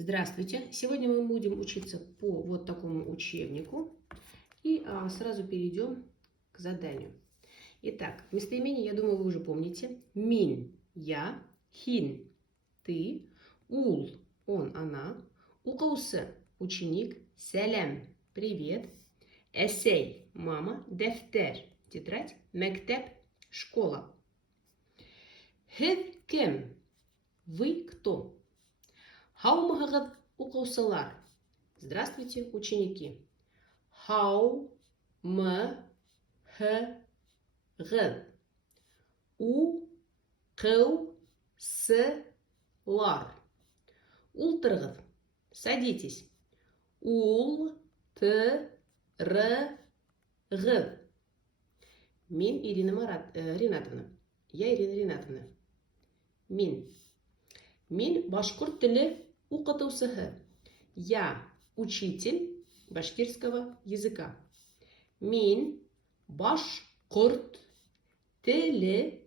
Здравствуйте! Сегодня мы будем учиться по вот такому учебнику и сразу перейдем к заданию. Итак, местоимение, я думаю, вы уже помните. Мин– я, хин– ты, ул– он, она, укаусы– ученик, сәлем– привет, эсей– мама, дефтер– тетрадь, мектеп– школа. Һеҙ кем? Вы кто? Һаумыһығыҙ, уҡыусылар? Здравствуйте, ученики. Һаумыһығыҙ. Уҡыусылар. Ултырығыҙ. Садитесь. Ултырығыҙ. Мин Ирина Ринатовна. Я Ирина Ринатовна. Мин башҡорт теле уҡытыусыһы. Я учитель башкирского языка. Мин башҡорт теле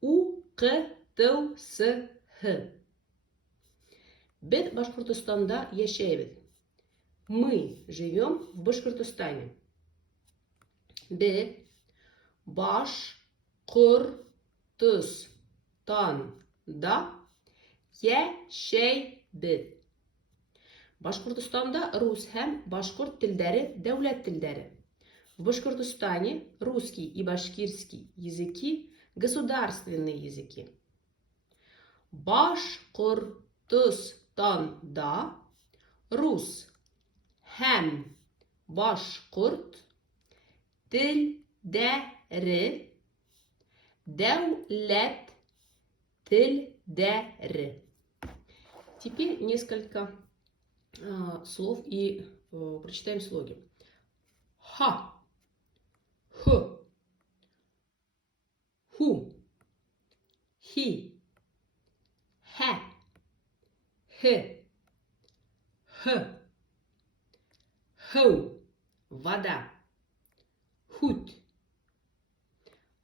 уҡытыусыһы. Беҙ Башҡортостанда йәшәйбеҙ. Мы живем в Башкортостане. Беҙ Башҡортостанда йәшәйбеҙ. Башҡортостанда рус һәм башҡорт телдәре дәүләт телдәре. В Башкортостане русский и башкирский языки государственные языки. Башҡортостанда рус һәм башҡорт телдәре дәүләт телдәре. Теперь несколько слов и прочитаем слоги. Ха, х, ху, хи, хә, х, х, хыу, вода, хут,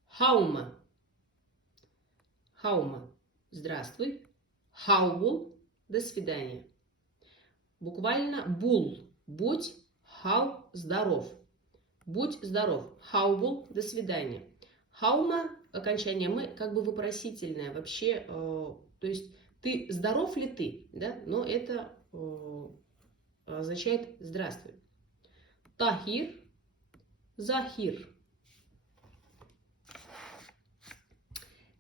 хаума, хаума, здравствуй, хаубул, до свидания. Буквально бул, будь, хау, здоров. Будь здоров. Хаубул, до свидания. Хаума, окончание мы, как бы вопросительное. Вообще, то есть, ты здоров ли ты? Да? Но это означает здравствуй. Тахир, Захир.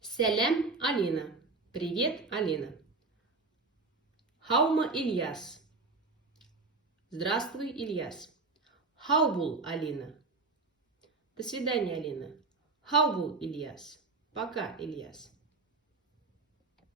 Сәлем, Алина. Привет, Алина. Хаума, Ильяс. Здравствуй, Ильяс. Хаубул, Алина. До свидания, Алина. Хаубул, Ильяс. Пока, Ильяс.